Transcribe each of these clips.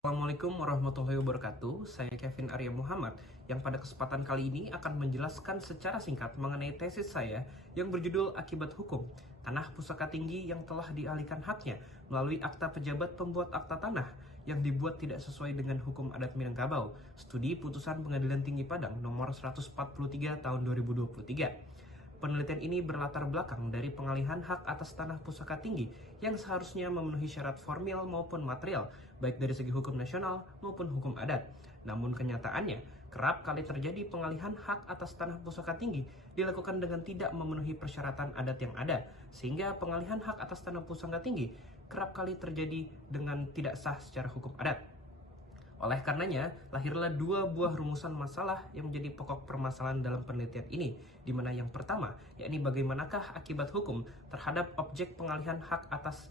Assalamualaikum warahmatullahi wabarakatuh. Saya Kevin Arya Muhammad yang pada kesempatan kali ini akan menjelaskan secara singkat mengenai tesis saya yang berjudul Akibat Hukum Tanah Pusaka Tinggi yang telah dialihkan haknya melalui akta pejabat pembuat akta tanah yang dibuat tidak sesuai dengan hukum adat Minangkabau. Studi Putusan Pengadilan Tinggi Padang nomor 143 tahun 2023. Penelitian ini berlatar belakang dari pengalihan hak atas tanah pusaka tinggi yang seharusnya memenuhi syarat formil maupun material, baik dari segi hukum nasional maupun hukum adat. Namun kenyataannya, kerap kali terjadi pengalihan hak atas tanah pusaka tinggi dilakukan dengan tidak memenuhi persyaratan adat yang ada, sehingga pengalihan hak atas tanah pusaka tinggi kerap kali terjadi dengan tidak sah secara hukum adat. Oleh karenanya, lahirlah dua buah rumusan masalah yang menjadi pokok permasalahan dalam penelitian ini, di mana yang pertama, yakni bagaimanakah akibat hukum terhadap objek pengalihan hak atas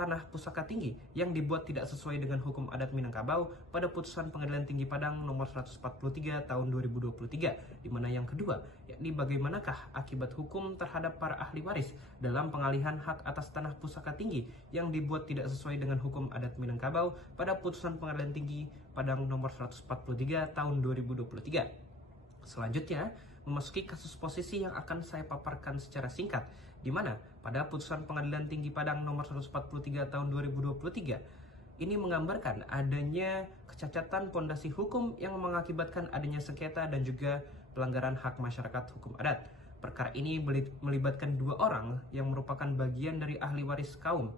tanah pusaka tinggi yang dibuat tidak sesuai dengan hukum adat Minangkabau pada putusan Pengadilan Tinggi Padang nomor 143 tahun 2023, di mana yang kedua, yakni bagaimanakah akibat hukum terhadap para ahli waris dalam pengalihan hak atas tanah pusaka tinggi yang dibuat tidak sesuai dengan hukum adat Minangkabau pada putusan Pengadilan Tinggi Padang nomor 143 tahun 2023. Selanjutnya, memasuki kasus posisi yang akan saya paparkan secara singkat, di mana pada putusan Pengadilan Tinggi Padang nomor 143 tahun 2023, ini menggambarkan adanya kecacatan pondasi hukum yang mengakibatkan adanya sengketa dan juga pelanggaran hak masyarakat hukum adat. Perkara ini melibatkan dua orang yang merupakan bagian dari ahli waris kaum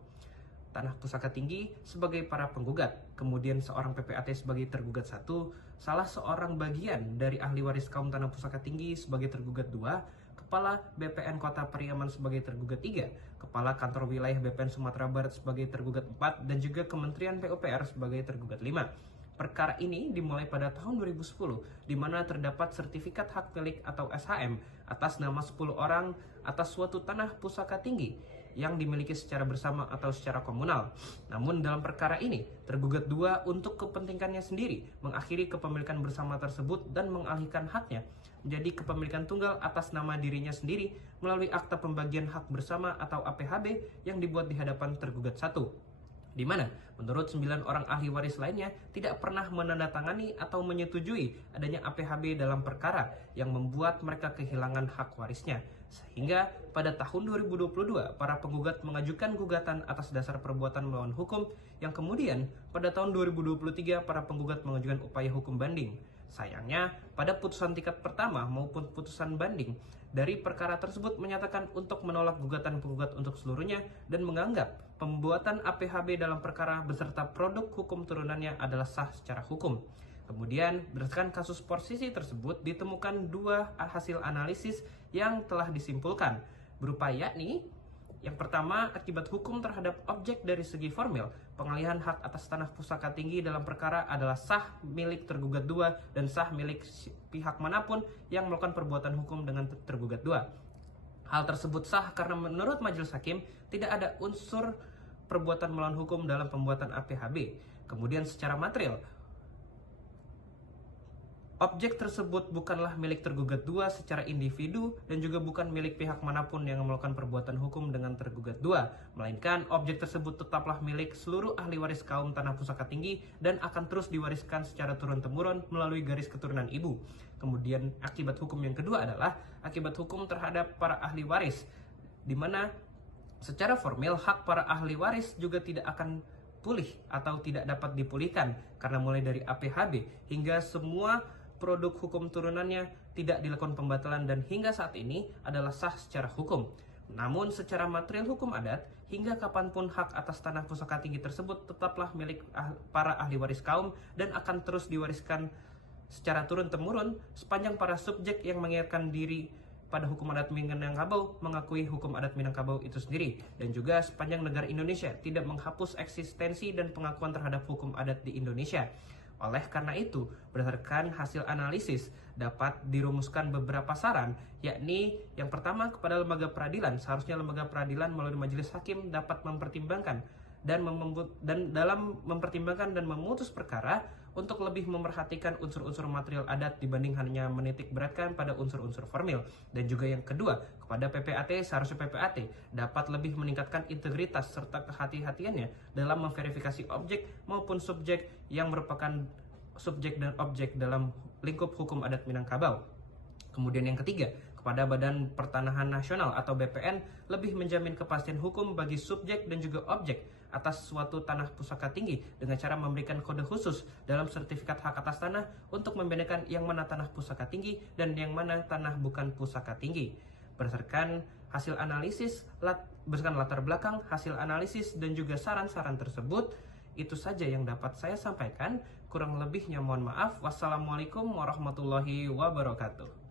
tanah pusaka tinggi sebagai para penggugat, kemudian seorang PPAT sebagai tergugat satu, salah seorang bagian dari ahli waris kaum tanah pusaka tinggi sebagai tergugat dua, kepala BPN Kota Pariaman sebagai tergugat tiga, kepala kantor wilayah BPN Sumatera Barat sebagai tergugat 4, dan juga Kementerian PUPR sebagai tergugat 5. Perkara ini dimulai pada tahun 2010, di mana terdapat sertifikat hak milik atau SHM atas nama 10 orang atas suatu tanah pusaka tinggi yang dimiliki secara bersama atau secara komunal. Namun dalam perkara ini, tergugat dua untuk kepentingannya sendiri mengakhiri kepemilikan bersama tersebut dan mengalihkan haknya menjadi kepemilikan tunggal atas nama dirinya sendiri melalui akta pembagian hak bersama atau APHB yang dibuat di hadapan tergugat satu, di mana menurut 9 orang ahli waris lainnya tidak pernah menandatangani atau menyetujui adanya APHB dalam perkara yang membuat mereka kehilangan hak warisnya. Sehingga pada tahun 2022 para penggugat mengajukan gugatan atas dasar perbuatan melawan hukum yang kemudian pada tahun 2023 para penggugat mengajukan upaya hukum banding. Sayangnya, pada putusan tingkat pertama maupun putusan banding dari perkara tersebut menyatakan untuk menolak gugatan penggugat untuk seluruhnya dan menganggap pembuatan APHB dalam perkara beserta produk hukum turunannya adalah sah secara hukum. Kemudian, berdasarkan kasus posisi tersebut ditemukan dua hasil analisis yang telah disimpulkan, berupa yakni yang pertama, akibat hukum terhadap objek dari segi formil, pengalihan hak atas tanah pusaka tinggi dalam perkara adalah sah milik tergugat dua dan sah milik pihak manapun yang melakukan perbuatan hukum dengan tergugat dua. Hal tersebut sah karena menurut majelis hakim tidak ada unsur perbuatan melawan hukum dalam pembuatan APHB. Kemudian secara material, objek tersebut bukanlah milik tergugat dua secara individu dan juga bukan milik pihak manapun yang melakukan perbuatan hukum dengan tergugat dua, melainkan objek tersebut tetaplah milik seluruh ahli waris kaum tanah pusaka tinggi dan akan terus diwariskan secara turun-temurun melalui garis keturunan ibu. Kemudian akibat hukum yang kedua adalah akibat hukum terhadap para ahli waris, di mana secara formil hak para ahli waris juga tidak akan pulih atau tidak dapat dipulihkan karena mulai dari APHB hingga semua produk hukum turunannya tidak dilakukan pembatalan dan hingga saat ini adalah sah secara hukum. Namun secara material hukum adat, hingga kapanpun hak atas tanah pusaka tinggi tersebut tetaplah milik para ahli waris kaum dan akan terus diwariskan secara turun-temurun sepanjang para subjek yang mengingatkan diri pada hukum adat Minangkabau mengakui hukum adat Minangkabau itu sendiri, dan juga sepanjang negara Indonesia tidak menghapus eksistensi dan pengakuan terhadap hukum adat di Indonesia. Oleh karena itu, berdasarkan hasil analisis dapat dirumuskan beberapa saran, yakni yang pertama kepada lembaga peradilan, seharusnya lembaga peradilan melalui majelis hakim dapat mempertimbangkan dan dalam mempertimbangkan dan memutus perkara untuk lebih memerhatikan unsur-unsur material adat dibanding hanya menitik beratkan pada unsur-unsur formil. Dan juga yang kedua, kepada PPAT seharusnya PPAT dapat lebih meningkatkan integritas serta kehati-hatiannya dalam memverifikasi objek maupun subjek yang merupakan subjek dan objek dalam lingkup hukum adat Minangkabau. Kemudian yang ketiga, kepada Badan Pertanahan Nasional atau BPN lebih menjamin kepastian hukum bagi subjek dan juga objek atas suatu tanah pusaka tinggi dengan cara memberikan kode khusus dalam sertifikat hak atas tanah untuk membedakan yang mana tanah pusaka tinggi dan yang mana tanah bukan pusaka tinggi. Berdasarkan hasil analisis, berdasarkan latar belakang, hasil analisis dan juga saran-saran tersebut, itu saja yang dapat saya sampaikan. Kurang lebihnya mohon maaf. Wassalamualaikum warahmatullahi wabarakatuh.